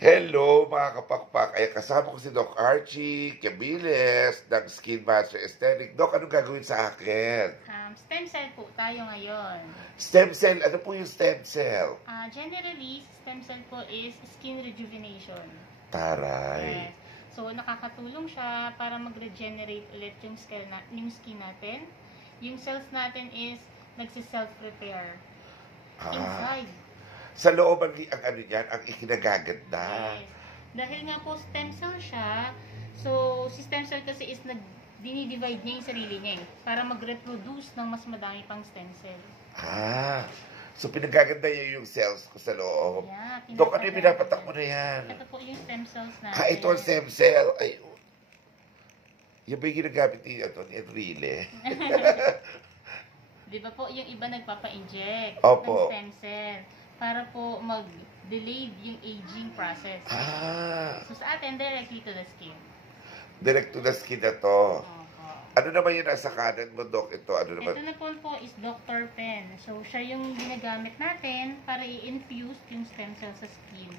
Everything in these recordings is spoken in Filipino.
Hello mga kapakpak. Ay, kasama ko si Doc Archie Cabiles ng Skin Master Aesthetic. Doc, anong gagawin sa akin? Stem cell po tayo ngayon. Stem cell? Ano po yung stem cell? Generally, stem cell po is skin rejuvenation. Taray. Yes. So, nakakatulong siya para mag-regenerate ulit yung skin natin. Yung cells natin is nagsi-self-repair inside. Sa loob ang ano yan, ang ikinagaganda. Yes. Dahil nga po stem cell siya, so si stem cell kasi is dinidivide niya yung sarili niya para mag-reproduce ng mas madami pang stem cell. So pinagaganda niya yung cells ko sa loob. Yeah, Dok, ano yung pinapatak mo na yan? Ito po yung stem cells natin. Ito ang stem cell. Ay, yan ba yung ginagamit ni Enrile? Di ba po, yung iba nagpapa-inject Opo. ng stem cell para po mag-delay yung aging process. So sa atin, directly to the skin. Direct to the skin na to. Opo. Ano naman yung nasa kanan mo, Doc? Ito, ano naman? Ito na po is Dr. Pen. So siya yung ginagamit natin para i-infuse yung stem cell sa skin.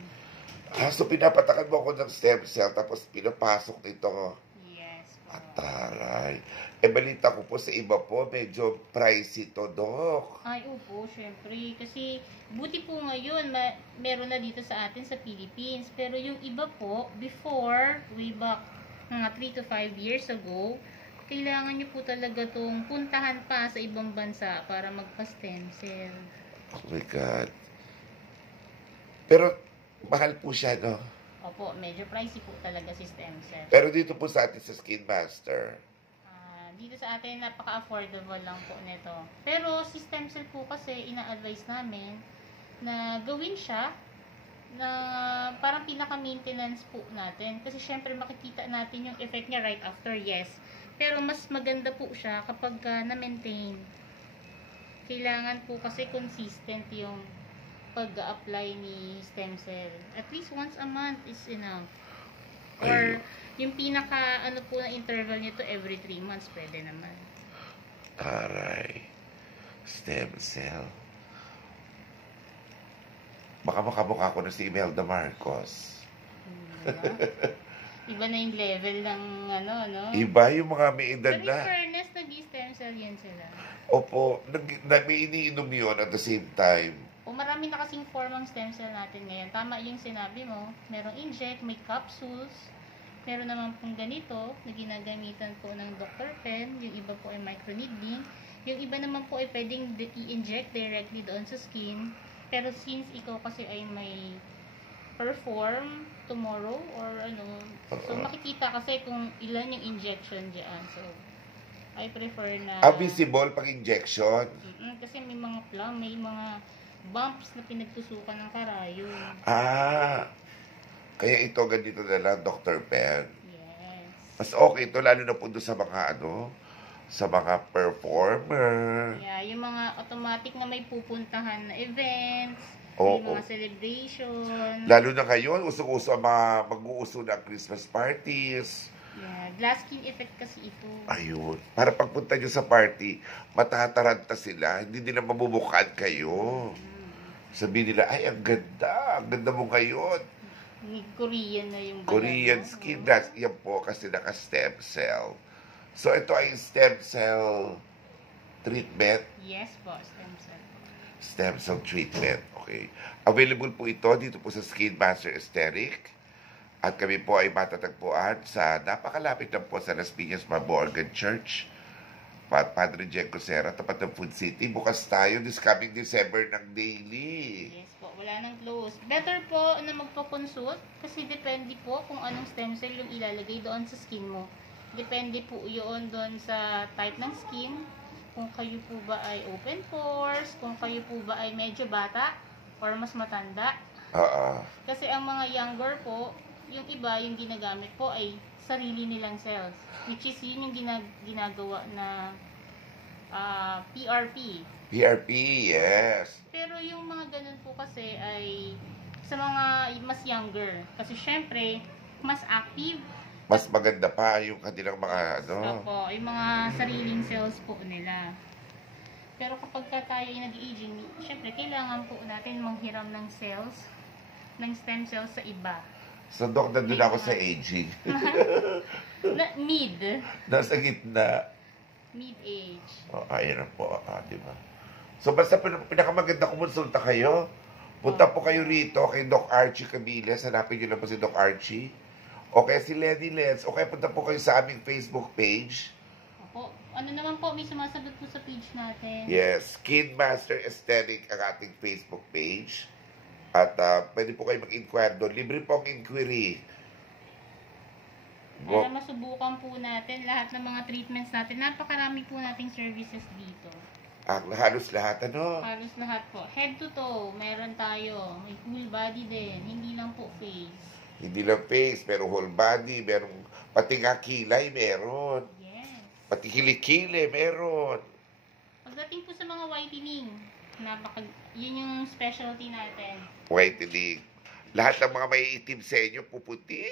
So pinapatakan mo ako ng stem cell tapos pinapasok nito. Yes po. Taray. Balita ko po sa iba po, medyo pricey to, Doc. Ay, opo, syempre. Kasi, buti po ngayon, meron na dito sa atin sa Philippines. Pero yung iba po, before, way back, mga 3 to 5 years ago, kailangan nyo po talaga itong puntahan pa sa ibang bansa para magpa-stem cell. Oh my God. Pero, mahal po siya, no? Opo, medyo pricey po talaga si stem cell. Pero dito po sa atin sa Skin Master, dito sa atin, napaka-affordable lang po nito. Pero, si stem cell po kasi, ina-advise namin na gawin siya na parang pinaka-maintenance po natin. Kasi, syempre, makikita natin yung effect niya right after, yes. Pero, mas maganda po siya kapag na-maintain. Kailangan po kasi consistent yung pag-apply ni stem cell. At least once a month is enough. Or, yung pinaka, ano po na interval nito every 3 months, pwede naman. Taray. Stem cell. Baka makamukha ko na si Imelda Marcos. Iba na yung level ng ano, no? Iba yung mga may edad Pero na. in fairness, nag-stem cell yan sila. Opo, may iniinom yun at the same time. O marami na kasing form ang stem cell natin ngayon. Tama yung sinabi mo. Merong inject, may capsules. Meron naman pong ganito na ginagamitan po ng Dr. Pen. Yung iba po ay microneedling. Yung iba naman po ay pwedeng i-inject directly doon sa skin. Pero since ikaw kasi ay may perform tomorrow or ano, so makikita kasi kung ilan yung injection dyan. So, I prefer na... Visible pag injection? Kasi may mga plum, may mga bumps na pinagtusukan ng karayom. Kaya ito ganito na lang, Dr. Pen. Yes. Mas okay ito, lalo na po doon sa mga sa mga performer. Yeah, yung mga automatic na may pupuntahan na events, may mga celebration. Lalo na ngayon, usong-uso mag-uuso na ang Christmas parties. Yeah, glass skin effect kasi ito. Ayun. Para pagpunta nyo sa party, matataranta sila. Hindi nila mabubukaan kayo. Sabihin nila, ay, ang ganda mo ngayon. Korean na yung Korean skin. Yan po kasi naka-stem cell. So, ito ay stem cell treatment. Yes po, stem cell. Stem cell treatment. Okay. Available po ito dito po sa Skin Master Aesthetic. At kami po ay matatagpuan sa napakalapit na po sa Las Piñas Maborgan Church. Padre Jenko Serra, tapat ng Food City. Bukas tayo this coming December ng daily. Yes po, wala nang close. Better po na magpa-consult kasi depende po kung anong stem cell yung ilalagay doon sa skin mo. Depende po yun doon sa type ng skin. Kung kayo po ba ay open pores, kung kayo po ba ay medyo bata or mas matanda. Kasi ang mga younger po, yung iba, yung ginagamit po ay sarili nilang cells. Which is yun yung ginagawa na PRP. PRP, yes. Pero yung mga ganun po kasi ay sa mga mas younger. Kasi syempre, mas active. Mas maganda pa yung kanilang mga Opo, yung mga sariling cells po nila. Pero kapag tayo ay nag-aging, syempre kailangan po natin manghiram ng cells ng stem cells sa iba. So, Dok, nandun ako sa aging. Mid. Nasa gitna. Mid-age. Ayun na po, di ba? So, basta pinakamaganda kumonsulta kayo. Punta po kayo rito kay Doc Archie Cabiles. Hanapin nyo lang po si Doc Archie. O kaya si Lenny Lenz. O kaya punta po kayo sa aming Facebook page. Opo. Ano naman po, may sumasagot po sa page natin. Yes, Skin Master Aesthetic ang ating Facebook page. At pwede po kayo mag-inquire doon. Libre po ang inquiry. Para masubukan po natin lahat ng mga treatments natin. Napakarami po nating services dito. Halos lahat, ano? Halos lahat po. Head to toe, meron tayo. May full body din. Hindi lang po face. Hindi lang face, pero whole body, meron, pati nga kilay, meron. Yes. Pati kilikili, meron. Pagdating po sa mga whitening, yun yung specialty natin. Whitening. Lahat ng mga may itim sa inyo, puputi.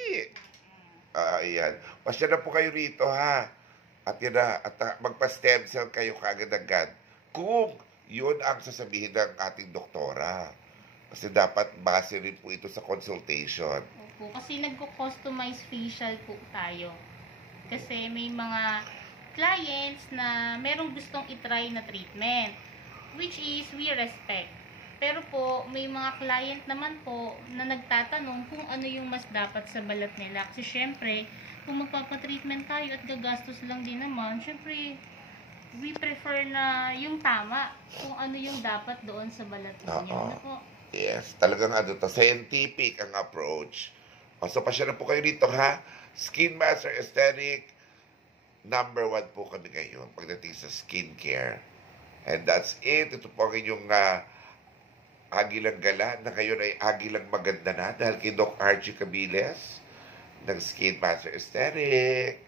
Ayan. Pasya na po kayo rito, ha? At yan na, at magpa-stem cell kayo kagad-agad. Kung yun ang sasabihin ng ating doktora. Kasi dapat base rin po ito sa consultation. Opo, kasi nagko-customize facial po tayo. Kasi may mga clients na merong gustong itry na treatment, which is we respect. Pero po, may mga client naman po na nagtatanong kung ano yung mas dapat sa balat nila. Kasi syempre, kung magpapatreatment tayo at gagastos lang din naman, syempre, we prefer na yung tama kung ano yung dapat doon sa balat ninyo. Ano po? Yes, talagang scientific ang approach. So, pasya na po kayo dito, ha? Skin Master Aesthetic, number 1 po kami ngayon pagdating sa skincare. And that's it. Ito po ang inyong Agilang Gala na ngayon ay Agilang Maganda na dahil kay Doc Archie Cabiles ng Skin Master Aesthetic.